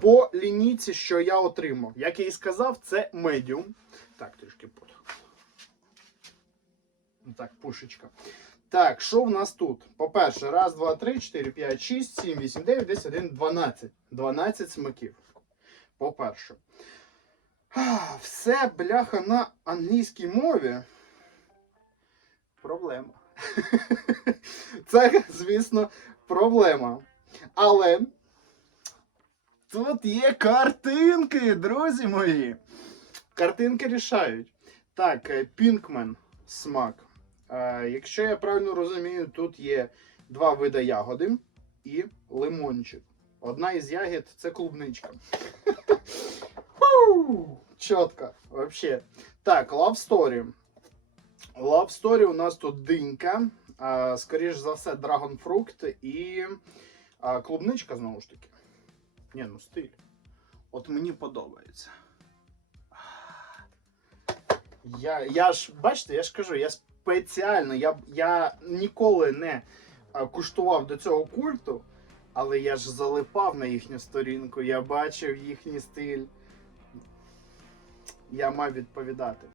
по лінійці, що я отримав. Як я і сказав, це медіум. Так, трішки. Так, пушечка. Так, що в нас тут? По-перше, раз, два, три, чотири, п'ять, шість, сім, вісім, дев'ять, десять, один, дванадцять. Дванадцять смаків. По-перше. Все, бляха, на англійській мові. Проблема. Це, звісно, проблема. Але тут є картинки, друзі мої. Картинки рішають. Так, е, Пінкмен смак. Е, Якщо я правильно розумію, тут є два види ягоди і лимончик. Одна із ягід це клубничка. Чітко, вообще. Так, Love Story. Love Story у нас тут динька, а, скоріш за все, Fruit і клубничка знову ж таки. Ні, ну стиль. От мені подобається. Я, я ж, бачите, я ж кажу, я спеціально, я, я ніколи не куштував до цього культу, але я ж залипав на їхню сторінку, я бачив їхній стиль. Я мав відповідати.